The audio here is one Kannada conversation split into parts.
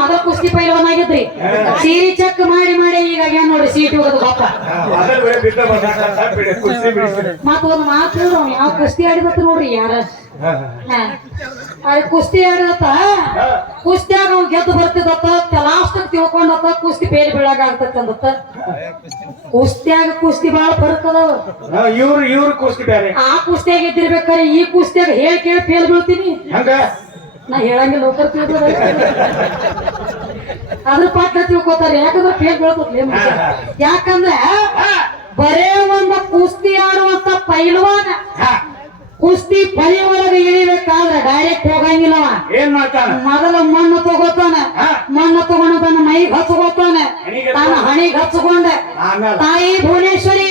ಮೊದಲ ಕುಸ್ತಿ ಪೈಲವಾನ್ ಆಗಿದ್ರಿ ಸೀರಿ ಚೆಕ್ ಮಾಡಿ ಮಾಡಿ ಈಗ ಏನ್ ನೋಡಿ ಸೀಟ್ ಹೋಗೋದು ಗೊತ್ತ ಮತ್ತೊಂದು ಮಾತು ಯಾವ ಕುಸ್ತಿ ಆಡಿದತ್ತ ನೋಡ್ರಿ ಯಾರ ಕುಸ್ತಿ ಆಡಿದತ್ತ ಕುಸ್ತಿಯಾಗ ಅವ್ ಗೆದ್ದು ಬರ್ತಿದತ್ತ ಲಾಸ್ಟ್ ತಿಳ್ಕೊಂಡತ್ತ ಕುಸ್ತಿ ಬೇರೆ ಬೀಳಾಗ ಆಗ್ತಕ್ಕಂದತ್ತ ಕುಸ್ತಿಯಾಗ ಕುಸ್ತಿ ಬಾಳ ಬರ್ತದವ ಇವ್ರು ಕುಸ್ತಿ ಬೇರೆ ಆ ಕುಸ್ತಿಯಾಗ ಇದ್ದಿರ್ಬೇಕಾರೆ ಈ ಕುಸ್ತಿಯಾಗ ಹೇಳಿ ಕೇಳಿ ಫೇಲ್ ಬೀಳ್ತೀನಿ ನಾ ಹೇಳಂಗಿಲ್ಲ ಲೋಕರ್ ತಿಳ್ಕೊದ ಅದ್ರ ಪಾಠ ತಿಳ್ಕೊತಾರ ಯಾಕಂದ್ರೆ ಫೇಲ್ ಬೀಳ್ತದ್ಲೇ ಯಾಕಂದ್ರೆ ಬರೇ ಒಂದು ಕುಸ್ತಿ ಆಡುವಂತ ಪೈಲ್ವಾನ ಕುಸ್ತಿ ಪರಿ ಒಳಗೆ ಇಳಿಬೇಕಾದ್ರೆ ಡೈರೆಕ್ಟ್ ಹೋಗಂಗಿಲ್ಲವ ಏನ್ ಮಾಡ್ತಾನ ಮೊದಲ ಮಣ್ಣು ತಗೋತಾನ ಮಣ್ಣು ತಗೊಂಡು ತನ್ನ ಮೈಗೆ ಹಚ್ಕೋತಾನೆ ತಾನ ಹಣಿಗೆ ಹಚ್ಕೊಂಡೆ ತಾಯಿ ಭುವನೇಶ್ವರಿ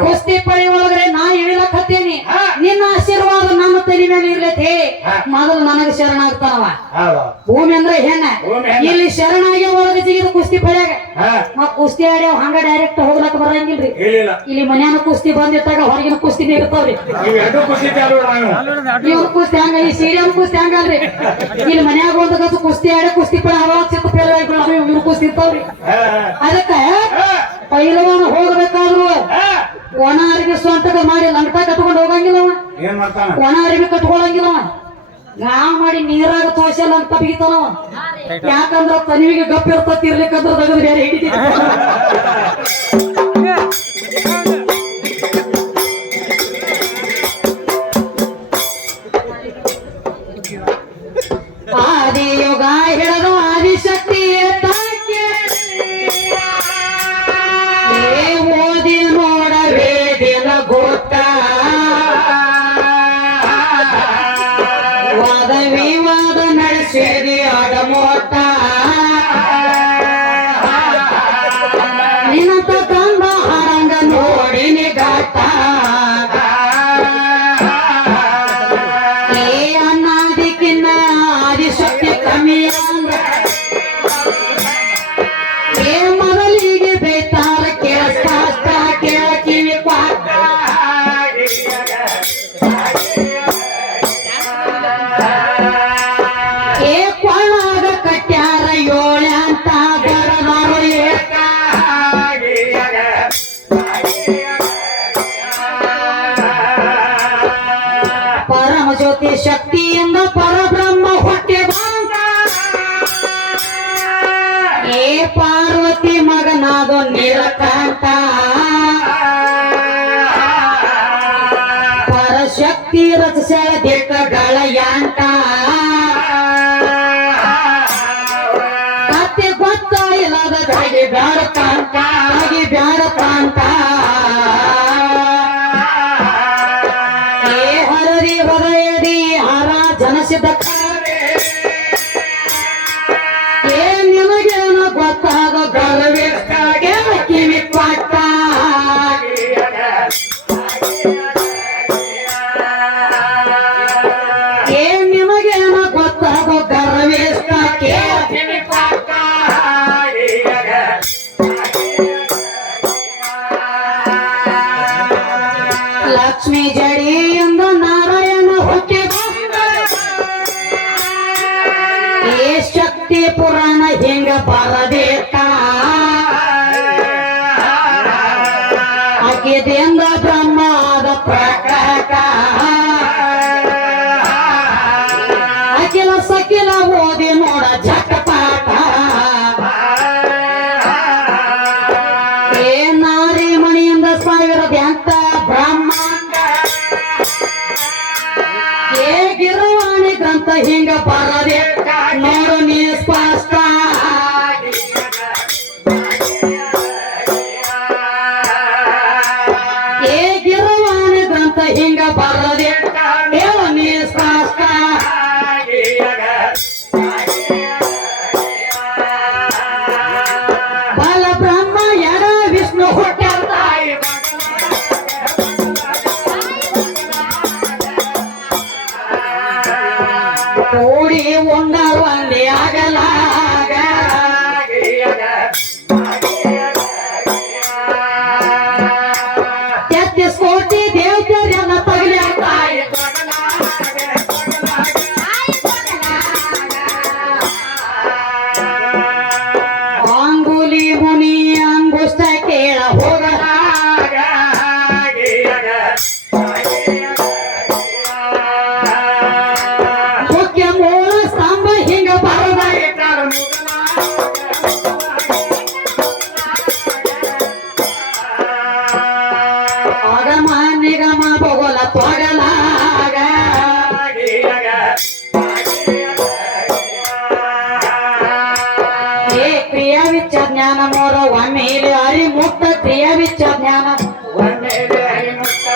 ಕುಸ್ತಿ ಪರಿ ಒಳಗಡೆ ನಾ ಇಳಿಲಕತ್ತೇನಿ ನಿನ್ನ ಆಶೀರ್ವಾದ ನನ್ನ ತಲೆ ಮೇಲೆ ಇರ್ಲೈತಿ ಮೊದಲು ನನಗೆ ಶರಣಾಗ್ತಾನವ ಭೂಮಿ ಅಂದ್ರೆ ಹೆಣ್ಣ ಇಲ್ಲಿ ಶರಣಾಗಿ ಒಳಗೆ ಜಿಗಿದ ಕುಸ್ತಿ ಪರ್ಯಾಗ ಮತ್ ಕುಸ್ತಿ ಆಡಿ ಹಂಗ ಡೈರೆಕ್ಟ್ ಹೋಗ್ಲಕ್ ಬರಂಗಿಲ್ರಿ ಇಲ್ಲಿ ಮನ್ಯಾನ ಕುಸ್ತಿ ಬಂದಿಟ್ಟಾಗ ಹೊರಗಿನ ಕುಸ್ತಿ ಇರ್ತಾವ್ರಿ ಇವ್ರ ಕುಸ್ತಿ ಹಂಗ ಈ ಸೀರಿಯಲ್ ಕುಸ್ತಿ ಹಂಗಲ್ರಿ ಇಲ್ಲಿ ಮನ್ಯಾಗ ಒಂದು ಗತ್ತು ಕುಸ್ತಿ ಆಡಿ ಕುಸ್ತಿ ಪಡ ಚಿತ್ತ ಇವ್ರ ಕುಸ್ತಿ ಇರ್ತಾವ್ರಿ ಅದಕ್ಕ ಪೈಲವಾನ ಹೋಗ್ಬೇಕಾದ್ರು ಒಣ ಅರಿವಿ ಸ್ವಂತಕ ಮಾಡಿ ಲಂಗಟ ಕಟ್ಕೊಂಡು ಹೋಗಂಗಿಲ್ಲವ ಒಣ ಅರಿವಿ ಕಟ್ಕೊಳಂಗಿಲ್ಲವ ಗಾವ್ ಮಾಡಿ ನೀರಾಗ ತೋಸಲ್ಲ ಅಂತ ಬಿಗಿತಾನವ ಯಾಕಂದ್ರ ತನಿವಿಗೆ ಗಪ್ಪ ಇರ್ತತಿ ಇರ್ಲಿಕ್ಕಂದ್ರ ತೆಗೆದು ಬೇರೆ ಹಿಡಿತಿ ಆದಿಯೋಗ ಹಿಡಿದು ಆದಿಶಕ್ತಿ ಓದಿ ನೋಡವೇದಿನ ಗೋಟ ವಾದ ವಿವಾದ ನಡೆಸಿದಿ ಅಡಮೋಟ ನಿನ್ನಂತ ಕಂದ ಹಾರಂಗ ನೋಡಿ ನಿಗಾಟ ಅನ್ನಾದಿಕ್ಕಿನ್ನ ಆದಿಶಕ್ತಿ ಕಮ್ಮಿ ಏ ಮೊದಲಿಗೆ ಬೇತಾರ ಕೇಳಿಸ್ತಾ ಕೇಳ ಕಿವಿ ಪಾಠ ಏ ಕೊಳ್ಳಾಗ ಕಟ್ಯಾರ ಏಳ ಅಂತ ಬರದಾರು ಪರಮ ಜ್ಯೋತಿ ಶಕ್ತಿಯಿಂದ ಪರಬ್ರಹ್ಮ ಹೊಟ್ಟೆ ಏ ಪಾರ್ವತಿ ಮಗನಾದೋ ನೀಲಕಂಠ ಪರಶಕ್ತಿ ರಚಿಸ್ಯಾಳ ದಿಕ್ಕಗಳ ಯಾಂಟ ಕತ್ತೆ ಗೊತ್ತ ಇಲ್ಲದ ಹಾಗೆ ಬ್ಯಾಡ ಕಾಂತ ಹಾಗೆ ಬ್ಯಾಡ ಕಾಂತ ಏ ಹರದಿ ಹೃದಯದಿ ಹರ ಜನಸಿದ ಏ ನಿಮಗೇನು ಗೊತ್ತಾಗ ಗರ್ವಿಷ್ಟಾಗೆ ಕಿವಿ ಪಾಠ ಏ ನಿಮಗೇನು ಗೊತ್ತಾಗ ಗರ್ವಿಷ್ಟಾಗೆ ಕಿವಿ ಪಾಠ ಲಕ್ಷ್ಮೀ ಜಡಿಯಿಂದ ನಾರಾಯಣ ಹುಟ್ಟಿ ಏ ಶಕ್ತಿ ಪುರಾಣ ಹೆಂಗ ಬರಬೇಕಾ ವಿಚ್ಚ ಜ್ಞಾನ ಮೋರ ಒಮ್ಮೆಲೆ ಅರಿ ಮುಕ್ತ ಕ್ರಿಯಾ ವಿಚ್ಚ ಜ್ಞಾನ ಒಮ್ಮೆಲೆ ಹರಿಮುಕ್ತ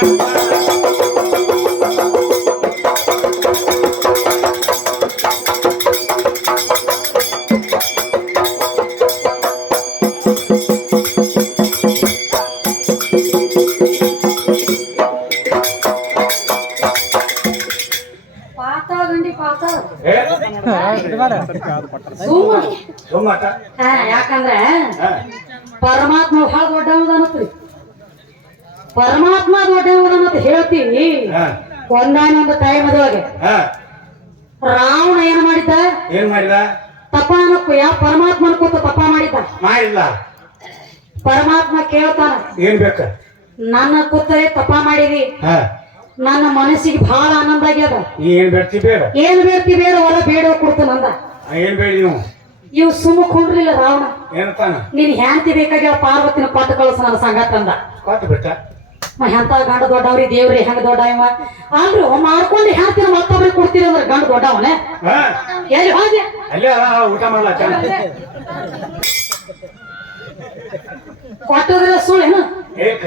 ಪಾತಾಳ ಗಂಡಿ ಪಾತಾಳ ಏ ಸುಮ್ಮನೆ ಸುಮ್ಮಕ್ಕ ಯಾಕಂದ್ರೆ ಪರಮಾತ್ಮ ಬಹಳ ದೊಡ್ಡವನತ್ರಿ ಪರಮಾತ್ಮ ದೊಡ್ಡವನಂತ ಹೇಳ್ತೀವಿ ಒಂದಾನೊಂದು ಟೈಮ್ ಅದೊಳಗೆ ರಾವಣ ಏನ್ ಮಾಡಿದ್ದ ಏನ್ ಮಾಡಿದ ತಪ ಅನ್ನಕ್ಕೂ ಯಾವ ಪರಮಾತ್ಮನ ಕೂತ ತಪ ಮಾಡಿದ್ದ ಮಾಡಿಲ್ಲ ಪರಮಾತ್ಮ ಕೇಳ್ತಾನ ಏನ್ ಬೇಕ ನನ್ನ ಕೂತರೆ ತಪ ಮಾಡಿದಿ ನನ್ನ ಮನಸ್ಸಿಗೆ ಬಹಳ ಆನಂದ ಆಗ್ಯದ ನೀ ಏನ್ ಬೇಡ್ತಿ ಬೇಡ ಏನ್ ಬೇಡ್ತಿ ಬೇಡ ಹೊರ ಬೇಡ ಕೊಡ್ತಾನಂದ ಏನ್ ಬೇಡಿ ನೀವು ಇವ್ ಸುಮ್ಮ ಕೊಂಡ್ರಿಲ್ಲ ರಾವಣ ಏನತ್ತಾನ ನೀನ್ ಹ್ಯಾಂತಿ ಬೇಕಾಗ್ಯಾವ ಪಾರ್ವತಿನ ಕೊಟ್ಟು ಕಳ್ಸ ನನ್ನ ಸಂಗಾತ ಅಂದ ಕೊಟ್ಟು ಬಿಟ್ಟ ಎಂತ ಗಂಡ ದೊಡ್ಡವ್ರಿ ದೇವ್ರಿ ಹೆಂಗ ದೊಡ್ಡವ ಅಲ್ರಿ ಮಾಡ್ಕೊಂಡು ಹ್ಯಾಂತಿನ ಮತ್ತೊಬ್ರಿಗೆ ಕೊಡ್ತೀರಿ ಅಂದ್ರೆ ಗಂಡ ದೊಡ್ಡವನೇ ಎಲ್ಲಿ ಹೋದೆ ಅಲ್ಲೇ ಊಟ ಮಾಡ್ಲಕ್ಕ ಕೊಟ್ಟದ್ರೆ ಸುಳ್ಳೇನು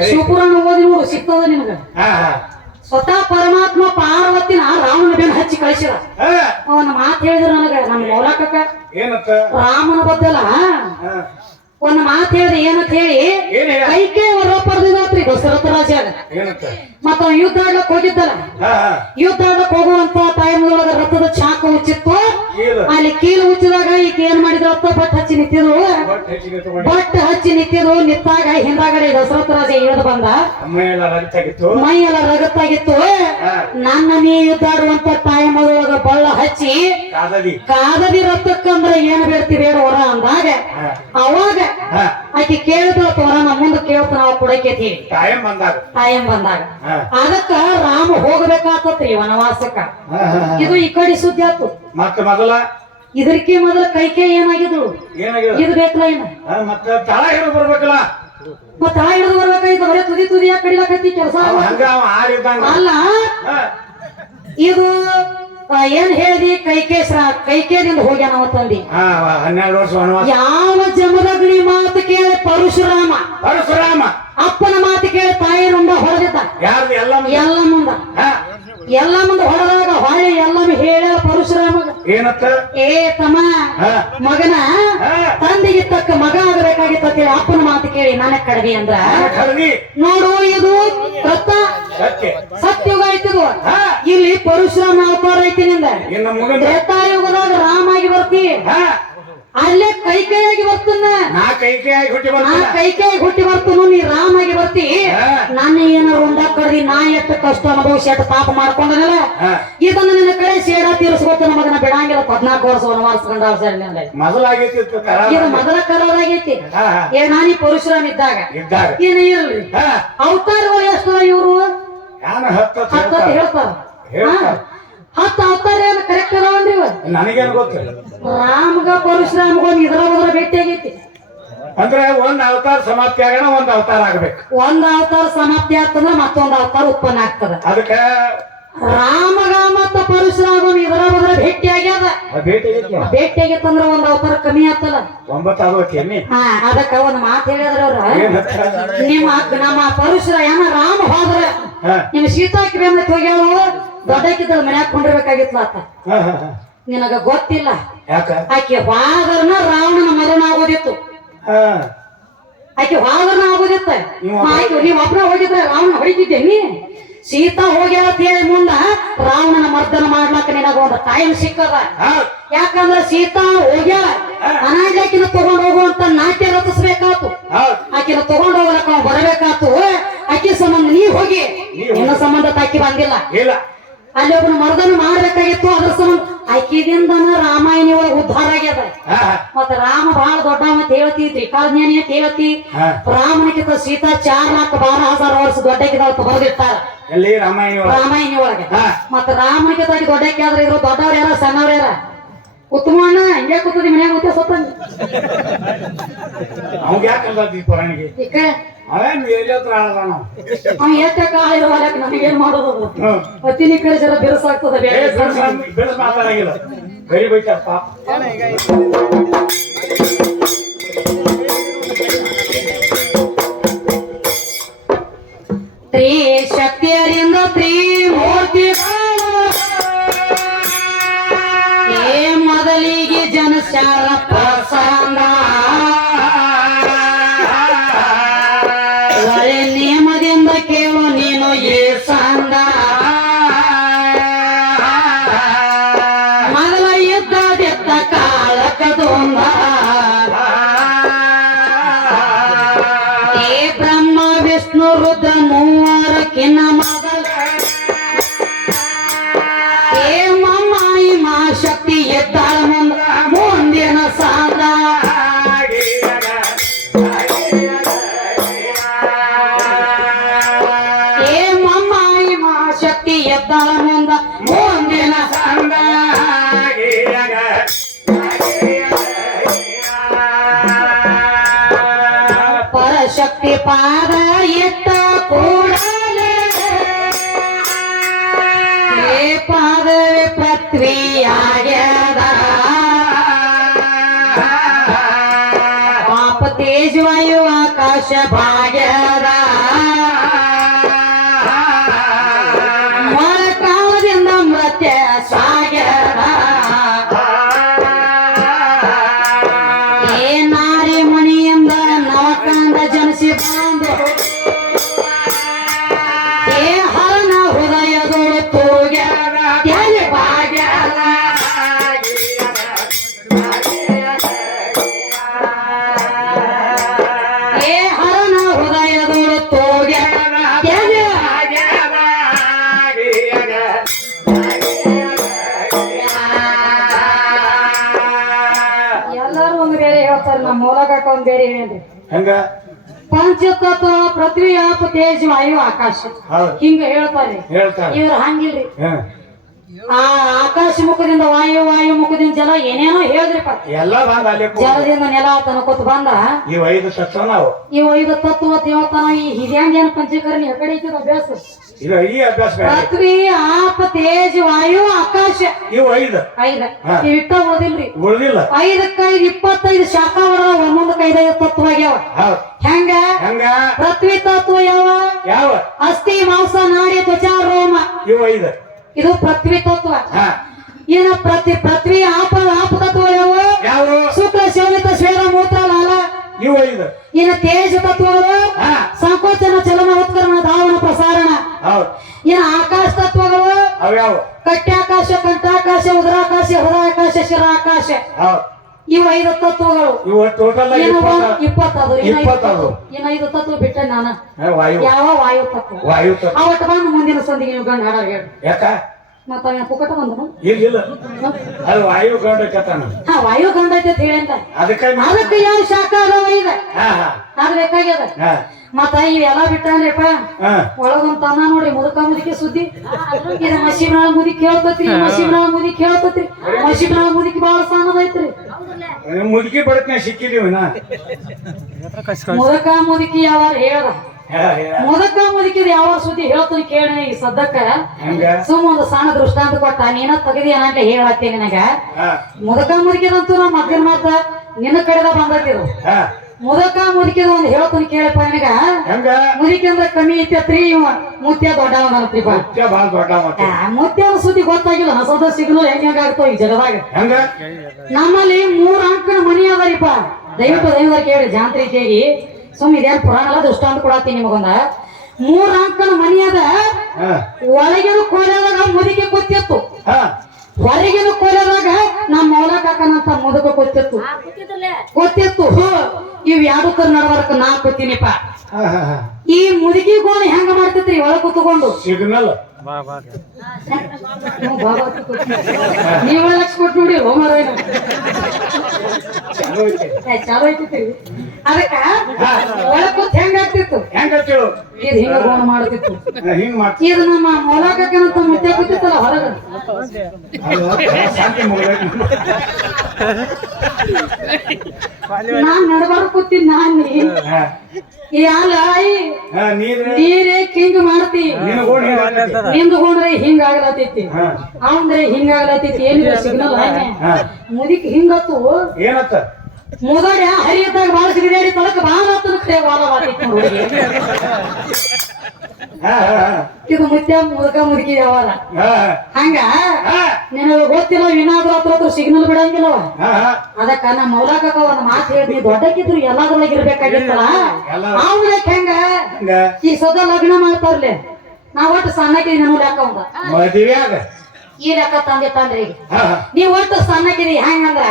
ಶಿವಪುರಾಣ ಓದಿ ನೋಡು ಸಿಗ್ತದ ನಿಮ್ಗ ಸ್ವತಃ ಪರಮಾತ್ಮ ಪಾರ್ವತಿನ ರಾವಣ ಬೆನ್ ಹಚ್ಚಿ ಕಳಿಸಿದ ಅವನ ಮಾತು ಹೇಳಿದ್ರು ನನಗ ನಮ್ ಮೌಲಕಕ್ಕ ಏನತ್ತ ರಾಮನ ಬದ್ದಲ್ಲ ಒಂದ್ ಮಾತು ಹೇಳಿದ್ರೆ ಏನಂತ ಹೇಳಿ ಏನ್ ಹೇಳ ಕೈಕೆ ಹೊರ ಪಡೆದಿದ್ದಾತ್ರಿ ದಶರಥ ರಾಜಾಗ ಏನತ್ತ ಮತ್ತ ಅವ ಯುದ್ಧ ಆಡ್ಲಕ್ ಹೋಗಿದ್ದಲ್ಲ ಯುದ್ಧ ಆಡ್ಲಕ್ ಹೋಗುವಂತ ಟೈಮ್ ಒಳಗ ರಥದ ಚಾಕ ಉಚ್ಚಿತ್ತು ಅಲ್ಲಿ ಕೀಲು ಉಚ್ಚಿದಾಗ ಈಗ ಏನ್ ಮಾಡಿದ್ರತ್ತ ಬಟ್ ಹಚ್ಚಿ ನಿಂತಿದ್ರು ಬಟ್ ಹಚ್ಚಿ ನಿಂತಿದ್ರು ನಿಂತಾಗ ಹಿಂದಾಗಡೆ ದಶರಥ ರಾಜ ಇಳಿದು ಬಂದ ಮೈ ಎಲ್ಲ ರಗತ್ತಾಗಿತ್ತು ನನ್ನ ನೀ ಯುದ್ಧ ಆಡುವಂತ ಟೈಮ್ ಒಳಗ ಬಳ್ಳ ಹಚ್ಚಿ ಕಾದದಿ ರಥಕ್ಕಂದ್ರ ಏನ್ ಬೇಡ್ತಿ ಬೇಡ ಹೊರ ಅಂದಾಗ ಅವಾಗ ಆಕಿ ಕೇಳಿದ್ರು ಹೊರ ನಮ್ಮ ಮುಂದೆ ಕೇಳ್ತ ನಾವು ಕೊಡಕೇತಿ ತಾಯಂ ಬಂದಾಗ ಅದಕ್ಕ ರಾಮ ಹೋಗ್ಬೇಕಾತತ್ರಿ ವನವಾಸಕ್ಕ ಇದು ಈ ಕಡೆ ಸುದ್ದಿ ಆತು ಮತ್ತೆ ಮೊದಲ ಇದಕ್ಕೆ ಮೊದಲ ಕೈಕೆ ಏನಾಗಿದ್ರು ಇದು ಬೇಕಲ್ಲ ಇನ್ನ ಮತ್ತೆ ತಳ ಹಿಡಿದು ಬರ್ಬೇಕಲ್ಲ ಮತ್ತ ತಳ ಹಿಡಿದು ಬರ್ಬೇಕಾಯ್ತು ಬರೀ ತುದಿ ತುದಿಯ ಕಡಿಲಾಕತ್ತಿ ಕೆಲಸ ಅಲ್ಲ ಇದು ಏನ್ ಹೇಳಿದಿ ಕೈಕೇದಿಂದ ಹೋಗ್ಯಾನ ಅವತ್ತಂದಿ 12 ವರ್ಷ ವನವಾಸ ಯಾವ ಜಮದಗ್ನಿ ಮಾತು ಕೇಳಿ ಪರಶುರಾಮ ಅಪ್ಪನ ಮಾತು ಕೇಳಿ ತಾಯಿ ನುಂಡ ಹೊಡೆದಿದ್ದ ಯಾರ್ದು ಎಲ್ಲ ಮುಂದೆ ಹೊಡೆದಾಗ ಹೊಳೆ ಎಲ್ಲಮ್ಮ ಹೇಳ ಪರಶುರಾಮಗ ಏನತ್ತ ಏ ತಮ್ಮ ಮಗನ ತಂದೆಗೆ ತಕ್ಕ ಮಗ ಆಗಬೇಕಾಗಿತ್ತ ಅಪ್ಪನ ಮಾತು ಕೇಳಿ ನಾನೇ ಕಡವಿ ಅಂದ್ರ ನೋಡು ಇದು ಸತ್ಯುಗ ಐತಿದು ಇಲ್ಲಿ ಪರಶುರಾಮ ಅವತಾರ ಐತಿ ನಿಂದ ತ್ರೇತಾಯುಗದಾಗ ರಾಮ ಆಗಿ ಬರ್ತಿ ಅಲ್ಲೇ ಕೈಕೈಯಾಗಿ ಬರ್ತನ ಕೈಕೈಯಾಗಿ ಹುಟ್ಟಿ ಬರ್ತನು ನೀ ರಾಮ ಆಗಿ ಬರ್ತಿ ನಾನು ಏನಾರು ಒಂದ ಕಡ್ದಿ ನಾ ಎಷ್ಟು ಕಷ್ಟ ಅನುಭವಿಸಿ ಎಷ್ಟು ಪಾಪ ಮಾಡ್ಕೊಂಡನಲ್ಲ ಇದನ್ನ ನಿನ್ನ ಕಡೆ ಸೇಡ ತೀರಿಸ್ಕೊತ ಮಗನ ಬಿಡಂಗಿಲ್ಲ 14 ವರ್ಷ ವನವಾಸಗೊಂಡ ಇದು ಮೊದಲ ಕರಾರಾಗೈತಿ ನಾನೀ ಪರಶುರಾಮ್ ಇದ್ದಾಗ ಏನ ಇರ್ಲಿ ಅವತಾರಗಳು ಎಷ್ಟು ಇವ್ರು 10 ಹೇಳ್ತಾರ 10 ಅವತಾರ ಏನು ಕರೆಕ್ಟ್ ಅದಾವನ್ರಿ ನನಗೇನು ಗೊತ್ತಿಲ್ಲ ರಾಮಗ ಪರಶುರಾಮಗ ಇದ್ರ ಭೇಟಿ ಆಗೈತಿ ಅಂದ್ರೆ ಒಂದ್ ಅವತಾರ ಸಮಾಪ್ತಿ ಆಗೋಣ ಒಂದ್ ಅವತಾರ ಆಗ್ಬೇಕು ಒಂದ್ ಅವತಾರ ಸಮಾಪ್ತಿ ಆಗ್ತಂದ್ರ ಮತ್ತೊಂದ್ ಅವತಾರ ಉತ್ಪನ್ನ ಆಗ್ತದ ಅದಕ್ಕ ರಾಮಗ ಮತ್ತ ಪರಶುರಾಮ ಇದ್ರ ಭೇಟಿ ಆಗ್ಯದ ಭೇಟಿ ಆಗೈತಂದ್ರ ಒಂದ್ ಅವತಾರ ಕಮ್ಮಿ ಆಗ್ತದ 9 ಆಗೋಕೇನಿ ಅದಕ್ಕ ಒಂದ್ ಮಾತು ಹೇಳಿದ್ರ ಅವ್ರ ನಮ್ಮ ಪರಶುರಾಮ ರಾಮ ಹೋದ್ರ ನಿಮ್ ಸೀತಾಕಿ ಬೆನ್ನ ಹೋಗ್ಯಾಳು ದೊಡ್ಡಕ್ಕಿದ್ದ ಮನ್ಯಾಗ ಕೊಂಡಿರ್ಬೇಕಾಗಿತ್ಲ ಆತ ನಿನಗ ಗೊತ್ತಿಲ್ಲ ಆಕೆ ವಾದರ್ನ ರಾವಣನ ಮರಣ ಆಗೋದಿತ್ತು ಆಕೆ ವಾದರ್ನ ಆಗೋದಿತ್ತ ನೀವ್ ಒಬ್ರ ಹೋಗಿದ್ರೆ ರಾವಣ ಹೊಡಿತಿದ್ದೆ ನೀ ಸೀತಾ ಹೋಗ್ಯಾಳ ಹೇಳಿ ಮುಂದ ರಾವಣನ ಮರ್ದನ ಮಾಡ್ಲಾಕ ನಿನಗ ಒಂದು ಟೈಮ್ ಸಿಕ್ಕದ ಯಾಕಂದ್ರ ಸೀತಾ ಹೋಗ್ಯಾಳ ಅನಾಜಾಕಿನ ತಗೊಂಡ್ ಹೋಗುವಂತ ನಾಟ್ಯ ರಚಿಸ್ಬೇಕಾತು ಆಕಿನ ತಗೊಂಡ್ ಹೋಗ್ಲಕ್ಕ ಬರಬೇಕಾತು ಆಕಿ ಸಂಬಂಧ ನೀ ಹೋಗಿ ನಿನ್ನ ಸಂಬಂಧ ತಾಕಿ ಬಂದಿಲ್ಲ ಅಲ್ಲಿ ಒಬ್ಬನ ಮರ್ದನ ಮಾಡ್ಬೇಕಾಗಿತ್ತು ಅದ್ರ ಸಂಬಂಧ ಆಕಿದಿಂದನ ರಾಮಾಯಣ ಒಳಗ ಉದ್ಧಾರ ಆಗ್ಯದ ಮತ್ತ ರಾಮ ಬಹಳ ದೊಡ್ಡ ಅಂತ ಹೇಳ್ತಿ ತ್ರಿಕಾಜ್ಞಾನಿ ಅಂತ ಹೇಳ್ತಿ ರಾಮನಿಗಿಂತ ಸೀತಾ 4,12,000 ವರ್ಷ ದೊಡ್ಡಕ್ಕಿದಾವ ಬರೆದಿರ್ತಾರ ರಾಮಾಯಣ ಒಳಗೆ ಮತ್ತ ರಾಮನಿಗಿಂತ ದೊಡ್ಡಕ್ಕೆ ಆದ್ರೆ ಇದ್ರು ದೊಡ್ಡವ್ರ ಯಾರ ಸಣ್ಣವ್ರ ಯಾರ ಉತ್ತಮಣ್ಣ ಹಿಂಗೆ ಕೂತದಿ ಮನ್ಯಾಗ ಗೊತ್ತೇ ಸತ್ತ ಅವ್ ಯಾಕೆ ಪುರಾಣಿಗೆ ಅವ ಎಷ್ಟಕ್ಕ ಹೊಲಕ್ ನಮಗೇನ್ ಮಾಡೋದು ಅತಿನಿ ಕಡೆ ಜರ ಬಿರುಸಾಗ್ತದ ಬೆಳೆಸ್ ಮಾತಾಡಂಗಿಲ್ಲ ಗರಿ ಬೈತಾರ ಪಾಪ ಸಾಂದ ಒಳ್ಳೆ ನೇಮದಿಂದ ಕೇಳು ನೀನು ಈ ಸಾಂದ ಮೊದಲ ಇದ್ದದೆತ್ತ ಕಾಳಕದೊಂದ ಏ ಬ್ರಹ್ಮ ವಿಷ್ಣು ರುದ್ರ ಮೂವರಕ್ಕಿನ್ನ ಮೊದಲ ಏ ಮಮ್ಮಾಯಿ ಮಾ ಶಕ್ತಿ ಎದ್ದಾಳ ಮುಂದಿನ ಸಾದ ಏ ಮಮ್ಮಾಯಿ ಮಾ ಶಕ್ತಿ ಎದ್ದಾಳ ಮುಂದಿನ ಸಾದ ಪರಶಕ್ತಿ ಪಾದ ಎತ್ತ ಕೂಡಲೇ ಏ ಪಾದವೇ ಪೃಥ್ವಿಯಾಗ್ಯದ ಪಾಪ ತೇಜ ವಾಯು ಆಕಾಶ ಭಾಗ್ಯದ ಮೊಳಕಾಲದಿಂದ ಮೃತ್ಯ ಸಾಗ್ಯದ ಏ ನಾರಿ ಮಣಿಯಿಂದ ನವಕಂದ ಜನಿಸಿ ಬಂದು ಏ ಹರನ ಹೃದಯದೊಳು ತೂಗ್ಯದ ಎಲೆ ಭಾಗ್ಯದ ಏ ಹರನ ಹೃದಯದೊಳು ತೂಗ್ಯದ ಎಲೆ ಎಲ್ಲರೂ ಒಂದು ಬೇರೆ ಹೇಳ್ತಾರೆ ನಮ್ಮ ಮೂಲಕ ಒಂದು ಬೇರೆ ಹೇಳಿ ಹಂಗ ಪಂಚತತ್ವ ಪೃಥ್ವಿ ಆಪ ತೇಜ ವಾಯು ಆಕಾಶ ಹೌದು ಹಿಂಗ ಹೇಳ್ತಾರೆ ಹೇಳ್ತಾರೆ ಇವ್ರು ಹಂಗಿಲ್ರಿ ಹ. ಆ ಆಕಾಶ ಮುಖದಿಂದ ವಾಯು ವಾಯು ಮುಖದಿಂದ ಜಲ ಏನೇನೋ ಹೇಳಿದ್ರಿಪ್ಪ ಎಲ್ಲ ಬಂದ ಅಲ್ಲಿ ಜಲದಿಂದ ನೆಲ ತನಕೊತ್ ಬಂದ ಇವ್ 5 ತತ್ವ ನಾವು ಇವು 5 ತತ್ವ ದೇವತನ ಈ ಹಿರಿಯಾಂಜನ ಪಂಚಕರ್ಣಿ ಹೆಕಡೆ ಐತದ ಅಭ್ಯಾಸ ಇದು ಈ ಅಭ್ಯಾಸ ಬೇರೆ. ಪೃಥ್ವಿ ಆಪ ತೇಜ ವಾಯು ಆಕಾಶ ಇವ್ 5 ಐದ ಹಾ. ಇಟ್ಟ ಉಳಿದಿಲ್ರಿ ಉಳ್ದಿಲ್ಲ 5 25 ಶಾಖ ಹೊರ ಒಂದೊಂದಕ್ಕೆ 5 ತತ್ವ ಆಗ್ಯಾವ ಹೌದ್ ಹೆಂಗ ಹಂಗ ಪೃಥ್ವಿ ತತ್ವ ಯಾವ ಅಸ್ಥಿ ಮಾಂಸ ನಾಡಿ ತ್ವಚಾ ರೋಮ ಇವ್ 5 ಇದು ಪೃಥ್ವಿ ತತ್ವ ಹಾ ಏನ ಪೃಥ್ವಿ ಆಪ ತತ್ವ ಯಾವ ಯಾವ ಶುಕ್ಲ ಶೋಭಿತ ಶ್ವೇತ ಮೂತ್ರ ಲಾಲ ಇವ್ 5 ಇನ್ನು ತೇಜ ತತ್ವಗಳು ಹಾ ಸಂಕೋಚನ ಚಲನ ಉತ್ಕರಣ ಧಾವನ ಪ್ರಸಾರಣ ಹೌದ್ ಇನ್ನು ಆಕಾಶ ತತ್ವಗಳು ಅವ್ಯಾವ ಕಟ್ಟಾಕಾಶ ಕಂಠಾಕಾಶ ಉದರಾಕಾಶ ಹೃದಯಾಕಾಶ ಶಿರಾಕಾಶ ಹೌದ್ ಇವು 5 ತತ್ವಗಳು ಇವ್ ಟೋಟಲ್ ಇನ್ನು 20 ಇಪ್ಪತ್ತದು. ಇನ್ನು 5 ತತ್ವ ಬಿಟ್ಟ ನಾನ ವಾಯು ಯಾವ ವಾಯು ತತ್ವ ವಾಯು ತತ್ವ ಅವತ್ತು ಬಂದು ಮುಂದಿನ ಸಂದಿಗೆ ನೀವು ಗಂಡ ಹಾಡ ಹೇಳಿ ಯಾಕ ಮತ್ತ ಅವನ ಪುಕ್ಕಟ ಬಂದನು ಇಲ್ಲ ಅದು ವಾಯು ಗಂಡ ಕತಾನ ಹಾ ವಾಯು ಗಂಡ ಐತೆ ಅಂತ ಹೇಳಿಂದ ಅದಕ್ಕೆ ಅದಕ್ಕೆ ಯಾವ ಶಾಖ ಅದಾವ ಇದೆ ಹಾ ಹಾ ಅದು ಬೇಕಾಗ್ಯದ ಹಾ ಮತ್ತ ಇವೆಲ್ಲ ಬಿಟ್ಟಾನ್ರಿಪ್ಪ ಹಾ ಒಳಗೊಂದ್ ತನ ನೋಡಿ ಮುದುಕ ಮುದುಕಿ ಸುದ್ದಿ ಇದು ಮಸೀಬ್ನಾಳ ಮುದುಕಿ ಹೇಳ್ತತ್ರಿ ಮಸೀಬ್ನಾಳ ಮುದುಕಿ ಹೇಳ್ತತ್ರಿ ಮಸೀಬ್ನಾಳ ಮುದುಕಿ ಬಹಳ ಸಣ್ಣದೈತ್ರಿ ಮುದುಕಿ ಬಡಕ್ನ ಸಿಕ್ಕಿದೀವಿ ನಾ ಮುದಕ ಮುದುಕಿ ಯಾವ ಹೇಳ್ದ ಹಾ, ಹಾ. ಮುದಕ ಮುದುಕಿದ ಯಾವ ಸುದ್ದಿ ಹೇಳ್ತಾನೆ ಕೇಳಿ ಈ ಸದ್ದಕ್ಕ ಹಂಗ ಸುಮ್ಮ ಒಂದು ಸಣ್ಣ ದೃಷ್ಟಾಂತ ಕೊಟ್ಟ ನೀನ ತೆಗದಿ ಅಂತ ಹೇಳತ್ತೀನಿ ನನಗ ಹಾ ಮುದಕ ಮುದುಕಿದಂತೂ ನಾ ಮಧ್ಯಾಹ್ನ ಮಾತ ನಿನ್ನ ಕಡೆದ ಬಂದೈತಿರು ಹಾ ಮುದಕ ಮುದುಕಿದ ಒಂದು ಹೇಳ್ತಾನೆ ಕೇಳಪ್ಪ ನಿನಗ ಹೆಂಗ ಮುದುಕಿ ಅಂದ್ರೆ ಕಮ್ಮಿ ಐತ್ರಿ ಇವ ಮುತ್ಯ ದೊಡ್ಡವನತ್ರಿಪ್ಪ ಮುತ್ಯ ಬಾಳ ದೊಡ್ಡ ಮತ್ತೆ ಮುತ್ಯದ ಸುದ್ದಿ ಗೊತ್ತಾಗಿಲ್ಲ ಹೊಸದ ಸಿಗ್ಲು ಹೆಂಗಾಗ್ತಾವ ಈ ಜಗದಾಗ ಹೆಂಗ ನಮ್ಮಲ್ಲಿ 3 ಅಂಕಣ ಮನಿ ಅದರಿಪ್ಪ ದಯವಿಟ್ಟು ಕೇಳಿ ಜಾಂತ್ರಿಕೆಯಾಗಿ ಸುಮ್ ಇದೇನ್ ಪುರಾಣ ಎಲ್ಲ ದೃಷ್ಟಾಂತ ಕೊಡತ್ತೀನಿ ನಿಮಗೊಂದ 3 ಅಂಕಣ ಮನಿ ಅದ ಹಾ ಒಳಗಿನ ಕೋಲೆದಾಗ ಮುದುಕಿ ಕೂತಿತ್ತು ಹಾ ಹೊರಗಿನ ಕೋಲೆದಾಗ ನಮ್ಮ ಮೌಲ ಕಾಕನಂತ ಮುದುಕ ಕೂತಿತ್ತು ಇವ್ ಯಾವ್ದಕ್ಕ ನಡವರ್ಕ ನಾ ಕೂತೀನಿಪ್ಪ ಹಾ ಹಾ ಹಾ ಈ ಮುದುಕಿ ಗೋಣ ಹೆಂಗ ಮಾಡ್ತೈತ್ರಿ ಒಳ ಕೂತ್ಕೊಂಡು ಸಿಗ್ನಲ್ ನೀವ್ ಲಕ್ಷ ಕೊಟ್ಟು ನೋಡಿ ಹೋಮರೇನು ಚಲೋ ಐತಿ ಚಾಲು ಐತಿ ಅದಕ್ಕ ಒಳ ಕೂತ್ ಹೆಂಗ ಆಗ್ತಿತ್ತು ಹೆಂಗ ಕೇಳು ಇದು ಹಿಂಗ ಗೋಣ ಮಾಡ್ತಿತ್ತು ಹಿಂಗ್ ಮಾಡ್ತಿ ಇದು ನಮ್ಮ ಮೊಲಕಕ್ಕಂತ ಮುತ್ತೆ ಕೂತಿತ್ತಲ್ಲ ಹೊರಗ ಶಾಂತಿ ಮುಗಿದೈತಿ ನಾನ್ ನಡಬಾರ ಕೂತೀನಿ ನಾನ್ ಹಾ ಈ ಅಲ್ಲ ಹಾ ನೀರೇ ಹಿಂಗ ಮಾಡ್ತಿ ನೀನು ಗೋಣ್ ಹಿಂಗಾಗ್ತೈತಿ. ನಿಂದು ಗೋಣ್ರೆ ಹಿಂಗ ಆಗ್ಲತ್ತೈತಿ ಹಾ ಅವಂದ್ರೆ ಹಿಂಗ ಆಗ್ಲತ್ತೈತಿ ಏನಿಲ್ಲ ಸಿಗ್ನಲ್ ಹಾ ಮುದಿಕ್ ಹಿಂಗತ್ತು ಏನತ್ತ ಮುದಡ ಹರಿಯದಾಗ ಬಾಳ ಸಿಗದಾಡಿ ತಳಕ ಬಾಳ ಹತ್ತನ ಕಡೆ ವಾದ ವಾತೈತಿ ನೋಡಿ ಹಾ ಹಾ ಇದು ಮುತ್ಯ ಮುದುಕ ಮುದುಕಿ ವ್ಯವಹಾರ ಹಾ ಹಂಗ ಹಾ ನಿನಗ ಗೊತ್ತಿಲ್ಲ ಏನಾದ್ರೂ ಹತ್ರ ಸಿಗ್ನಲ್ ಬಿಡಂಗಿಲ್ಲವ ಹಾ ಅದಕ್ಕ ನಾ ಮೌಲಾಕ ಒಂದ್ ಮಾತು ಹೇಳ್ತೀನಿ ದೊಡ್ಡಕ್ಕಿದ್ರು ಎಲ್ಲಾದ್ರೊಳಗೆ ಇರ್ಬೇಕಾಗಿತ್ತಲ್ಲ ಎಲ್ಲ ಅವನಕ್ ಹೆಂಗ ಹಂಗ ಈ ಸದಾ ಲಗ್ನ ಮಾಡ್ತಾರ್ಲೆ ನಾ ಒಟ್ಟು ಸಣ್ಣಕ್ಕೆ ನಾನು ಲೆಕ್ಕ ಅವಂಗ ಮದುವೆಯಾಗ ಈ ಲೆಕ್ಕ ತಂದೆ ಹಾ ನೀವ್ ಒಟ್ಟು ಸಣ್ಣಕ್ಕಿರಿ ಹೆಂಗಂದ್ರ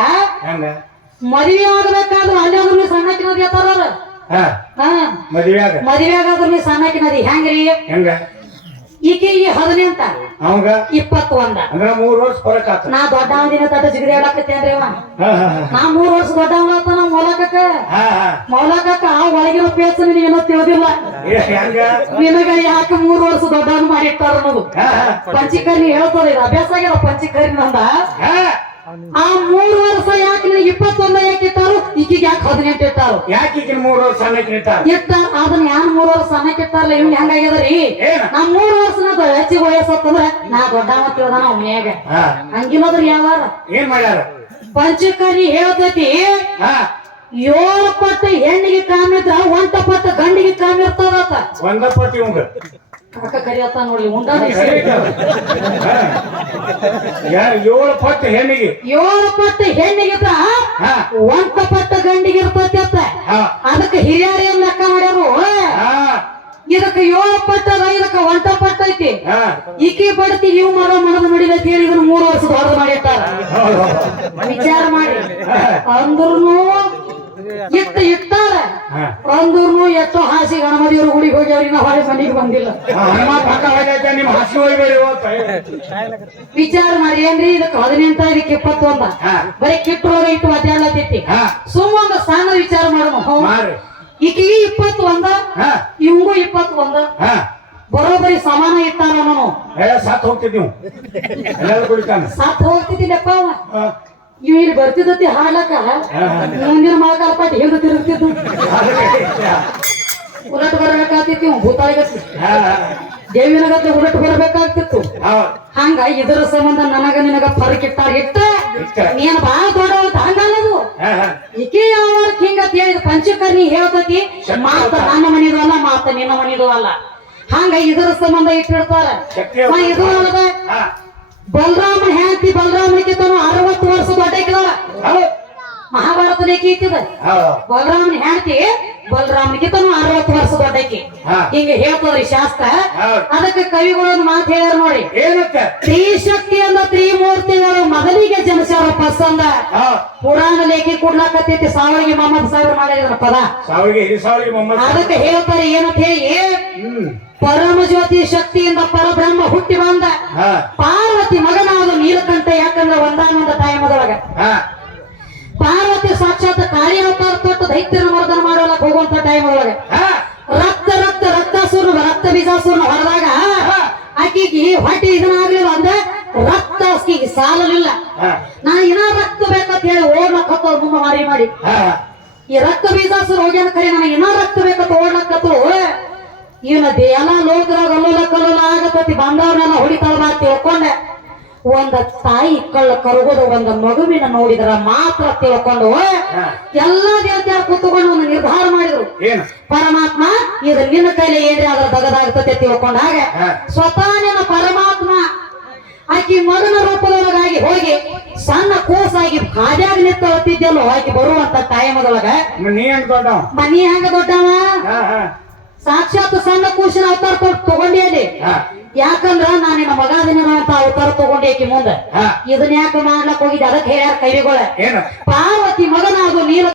ಹಂಗ ಮದ್ವೆ ಆಗ್ಬೇಕಾದ್ರು ಅಲ್ಲಿ ಆದ್ರೂ ನೀವು ಸಣ್ಣಕ್ಕಿನದಿ ಅತ್ತಾರ ಹಾ ಮದುವೆಯಾಗ ಮದ್ವೆ ಆಗಾದ್ರು ನೀವು ಸಣ್ಣಕ್ಕಿನದಿ ಹೆಂಗ್ರಿ ಹೆಂಗ ಈಕೆ ಈ 18 ಅವಂಗ 21 ಅಂದ್ರ 3 ವರ್ಷ ಫರಕ್ ಆತ ನಾ ದೊಡ್ಡವ ದಿನ ತಟ ಜಿಗದೆ ಹೇಳಕತ್ತೇನ್ರಿ ಅವ ಹಾ ಹಾ ನಾ 3 ವರ್ಷ ದೊಡ್ಡವ ಆತನ ಮೌಲಾಕಕ್ಕ ಹಾ ಹಾ ಮೌಲಾಕಕ್ಕ ಆ ಒಳಗಿನ ಪೇಸ್ ನಿನಗೇನೋ ತಿಳಿದಿಲ್ಲ ಹೆಂಗ ನಿನಗ ಯಾಕೆ 3 ವರ್ಷ ದೊಡ್ಡವನ್ ಮಾಡಿರ್ತಾರ ಅನ್ನೋದು ಹಾ ಹಾ ಪಂಚಿಕರ್ಣಿ ಹೇಳ್ತಾರ ಇದು ಅಭ್ಯಾಸ ಆಗ್ಯದ ಪಂಚಿಕರ್ಣಿ ನಂದ ಹಾ ಆ 3 ವರ್ಷ ಯಾಕೆ 21 ಯಾಕೆ ಇಟ್ಟಾರು ಈಕಿಗೆ ಯಾಕೆ 18 ಇಟ್ಟಾರು ಯಾಕೆ ಈಗ 3 ವರ್ಷ ಸಣ್ಣಕ್ಕೆ ನಿಂತಾರ ಇಟ್ಟ ಅದನ್ನ ಯಾನ್ 3 ವರ್ಷ ಸಣ್ಣಕ್ಕೆ ಇಟ್ಟಾರಲ್ಲ ಇವ್ನ ಹೆಂಗಾಗ್ಯದ್ರಿ ಏನ ನಾ 3 ವರ್ಷನ ಹೆಚ್ಚಿಗೆ ವಯಸ್ಸತ್ತಂದ್ರ ನಾ ದೊಡ್ಡವ ತಿಳ್ದಾನ ಅವನ್ಯಾಗ ಹಾ ಹಂಗಿಲ್ಲದ್ರಿ ಯಾವಾರ ಏನ್ ಮಾಡ್ಯಾರ ಪಂಚಕರ್ಣಿ ಹೇಳ್ತೈತಿ ಹಾ 7 ಪಟ್ಟು ಹೆಣ್ಣಿಗೆ ಕಾಮಿದ್ರ 1 ಪಟ್ಟು ಗಂಡಿಗೆ ಕಾಮಿರ್ತದತ್ತ ಒಂದ ಪಟ್ಟಿ ಇವಂಗ ಅಕ್ಕ ಕರಿಯತ್ತ ನೋಡ್ಲಿ ಉಂಡಾದ ಯಾರು 7 ಪಟ್ಟು ಹೆಣ್ಣಿಗೆ 7 ಪಟ್ಟು ಹೆಣ್ಣಿಗಿದ್ರ ಹಾ 1 ಪಟ್ಟು ಗಂಡಿಗೆ ಇರ್ತೈತಿ ಅತ್ತ ಹಾ ಅದಕ್ಕೆ ಹಿರಿಯರು ಏನ್ ಲೆಕ್ಕ ಮಾಡ್ಯಾರು ಹಾ ಇದಕ್ಕ 7 ಪಟ್ಟದ ಇದಕ್ಕ 1 ಪಟ್ಟು ಐತಿ ಹಾ ಈಕಿ ಬಡ್ತಿ ಇವ್ ಮಾಡೋ ಮನದ ನೋಡಿಲ್ಲ ಅಂತ ಹೇಳಿ ಇದನ್ನ 3 ವರ್ಷದ ಹೊರದು ಮಾಡಿರ್ತಾರ ವಿಚಾರ ಮಾಡಿ ಅಂದ್ರೂ ಇಟ್ಟಾರ ಹಾ ಅಂದ್ರೂ ಎಷ್ಟೋ ಹಾಸಿ ಗಣಮದಿಯವರು ಗುಡಿಗೆ ಹೋಗಿ ಅವ್ರಿಗೆ ಹೊಳೆ ಮನೆಗೆ ಬಂದಿಲ್ಲ ಹನುಮಾನ್ ಪಕ್ಕ ಹೋಗೈತೆ ನಿಮ್ಮ ಹಸಿ ಹೋಗ್ಬೇಡಿ ವಿಚಾರ ಮಾಡಿ ಏನ್ರಿ ಇದಕ್ಕೆ 18 ಇದಕ್ಕೆ 21 ಹಾ ಬರೀ ಕಿಟ್ಟೊಳಗ ಇಟ್ಟು ಅಡ್ಡಾಡ್ಲತ್ತೈತಿ ಹಾ ಸುಮ್ಮ ಒಂದು ಸಣ್ಣ ವಿಚಾರ ಮಾಡೋಣ ಮಾರಿ ಈಕಿಗೆ 21 ಹಾ ಇವಂಗೂ 21 ಹಾ ಬರೋಬರಿ ಸಮಾನ ಇಟ್ಟಾರ ನಾನು ಸತ್ ಹೋಗ್ತಿದ್ ನೀವು ಎಲ್ಲರೂ ಕುಡಿತಾನ ಸಾತ್ ಹೋಗ್ತಿದ್ದಿಲ್ಲಪ್ಪ ಅವ ಹಾ ಇವ್ ಇಲ್ಲಿ ಬರ್ತಿದ್ದತಿ ಹಾಡ್ಲಕ್ಕ ಮುಂದಿನ ಮಳೆಗಾಲ ಪಾಟಿ ಹಿಂದೆ ತಿರುಗ್ತಿದ್ದು ಉಲಟ್ ಬರಬೇಕಾಗ್ತಿತ್ತು ಇವ್ ಭೂತಾಳಿಗತ್ತಿ ಹಾ ದೇವಿನಗತ್ಲೆ ಉಲಟ್ ಬರಬೇಕಾಗ್ತಿತ್ತು ಹೌದ್ ಹಂಗ ಇದರ ಸಂಬಂಧ ನನಗ ನಿನಗ ಫರಕ್ ಇಟ್ಟಾರ ಇಟ್ಟ ನೀನ್ ಬಾಳ ದೊಡ್ಡವಂತ ಹಂಗಲ್ಲದು ಹಾ ಹಾ ಈಕೆ ಯಾವ ಹಿಂಗತ್ ಹೇಳಿದ ಪಂಚಕರ್ಣಿ ಹೇಳ್ತತಿ ಮಾತ ನನ್ನ ಮನಿದು ಅಲ್ಲ ಮಾತ ನಿನ್ನ ಮನಿದು ಅಲ್ಲ ಹಂಗ ಇದರ ಸಂಬಂಧ ಇಟ್ಟಿರ್ತಾರ ಇದು ಅಲ್ಲದ ಹಾ ಬಲರಾಮನ್ ಹೆಂಡತಿ ಬಲರಾಮನಿಗೆ ತಾನು 60 ವರ್ಷ ದೊಡ್ಡಕಿದಾಳ ಮಹಾಭಾರತ ಲೇಖಿ ಇತ್ತಿದ ಬಲರಾಮನ ಹೆಂಡತಿ ಬಲರಾಮನಿಗೆ ತಾನು 60 ವರ್ಷ ದೊಡ್ಡಕಿ ಹಿಂಗ ಹೇಳ್ತದ್ರಿ ಶಾಸ್ತ್ರ ಅದಕ್ಕೆ ಕವಿಗಳೊಂದು ಮಾತು ಹೇಳ್ಯಾರ ನೋಡಿ ಏನಂತ ತ್ರಿಶಕ್ತಿ ಅಂದ ತ್ರಿಮೂರ್ತಿಗಳು ಮೊದಲಿಗೆ ಜನಿಸ್ಯಾರ ಪಸಂದ ಪುರಾಣ ಲೇಖಿ ಕೊಡ್ಲಾಕತ್ತೈತಿ ಸಾವಿಗೆ ಮೊಹಮ್ಮದ್ ಸಾವಿರ ಮಾಡಿದ್ರ ಪದ ಸಾವಿಗೆ ಹಿರಿಸಾವಿಗೆ ಮೊಹಮ್ಮದ್ ಅದಕ್ಕೆ ಹೇಳ್ತಾರೆ ಏನಂತ ಹೇಳಿ ಪರಮ ಜ್ಯೋತಿ ಶಕ್ತಿಯಿಂದ ಪರಬ್ರಹ್ಮ ಹುಟ್ಟಿ ಬಂದ ಪಾರ್ವತಿ ಮಗನಾದ ನೀಲಕಂಠ ಯಾಕಂದ್ರೆ ಒಂದಾನೊಂದ ಟೈಮದೊಳಗ ಪಾರ್ವತಿ ಸಾಕ್ಷಾತ್ ಕಾಳಿ ಅವತಾರ ತೊಟ್ಟು ದೈತ್ಯನ ಮರ್ದನ ಮಾಡೋಲಕ್ ಹೋಗುವಂತ ಟೈಮ್ ಒಳಗ ರಕ್ತ ಬೀಜಾಸುರನ ಹೊರದಾಗ ಆಕಿಗೆ ಹೊಟ್ಟೆ ಇದನ್ನಾಗ್ಲಿಲ್ಲ ಅಂದ್ರೆ ರಕ್ತ ಆಕಿಗೆ ಸಾಲಲಿಲ್ಲ ನಾ ಇನ್ನ ರಕ್ತ ಬೇಕಂತ ಹೇಳಿ ಓಡ್ಲಕ್ಕ ಮುಂದೆ ಮಾರಿ ಮಾಡಿ ಈ ರಕ್ತ ಬೀಜಾಸುರ ಹೋಗ್ಯಾನ ಕರೆ ನನಗೆ ಇನ್ನ ರಕ್ತ ಬೇಕಂತ ಓಡ್ಲಕ್ಕತ್ತು ಇವನ ಎಲ್ಲ ಲೋಕದಾಗ ಅಲ್ಲೋಲ ಕಲ್ಲೋಲ ಆಗತತಿ ಬಂದವ್ರನ್ನೆಲ್ಲ ಹೊಡಿತಾಳ ತಿಳ್ಕೊಂಡೆ ಒಂದ ತಾಯಿ ಕಳ್ಳ ಕರಗೋದು ಒಂದ ಮಗುವಿನ ನೋಡಿದ್ರ ಮಾತ್ರ ತಿಳ್ಕೊಂಡು ಎಲ್ಲಾ ದೇವತೆಯಾರ ಕೂತ್ಕೊಂಡು ಒಂದು ನಿರ್ಧಾರ ಮಾಡಿದ್ರು ಪರಮಾತ್ಮ ಇದು ನಿನ್ನ ಕೈಲಿ ಏನ್ರಿ ಅದ್ರ ದಗದಾಗ್ತತೆ ತಿಳ್ಕೊಂಡಾಗ ಸ್ವತಃ ನಿನ್ನ ಪರಮಾತ್ಮ ಆಕಿ ಮಗನ ರೂಪದೊಳಗಾಗಿ ಹೋಗಿ ಸಣ್ಣ ಕೂಸಾಗಿ ಹಾದ್ಯಾಗ ನಿಂತವತ್ತಿದ್ದೆಲ್ಲೋ ಆಕಿ ಬರುವಂತ ಟೈಮದೊಳಗ ಮನಿ ಹಂಗ ದೊಡ್ಡವ ಸಾಕ್ಷಾತ್ ಸಣ್ಣ ಕೂಸಿನ ಅವತಾರ ತಗೊಂಡೇ ಯಾಕಂದ್ರ ನಾ ನಿನ್ನ ಮಗಾದಿನ ಅಂತ ಅವತಾರ ತಗೊಂಡೇಕಿ ಮುಂದೆ ಇದನ್ನ ಯಾಕೆ ಮಾಡ್ಲಕ್ ಹೋಗಿದ್ದೆ ಅದಕ್ಕೆ ಹೇಳ್ಯಾರ ಕೈಗಳ ಪಾರ್ವತಿ ಮಗನಾದು ನೀಲ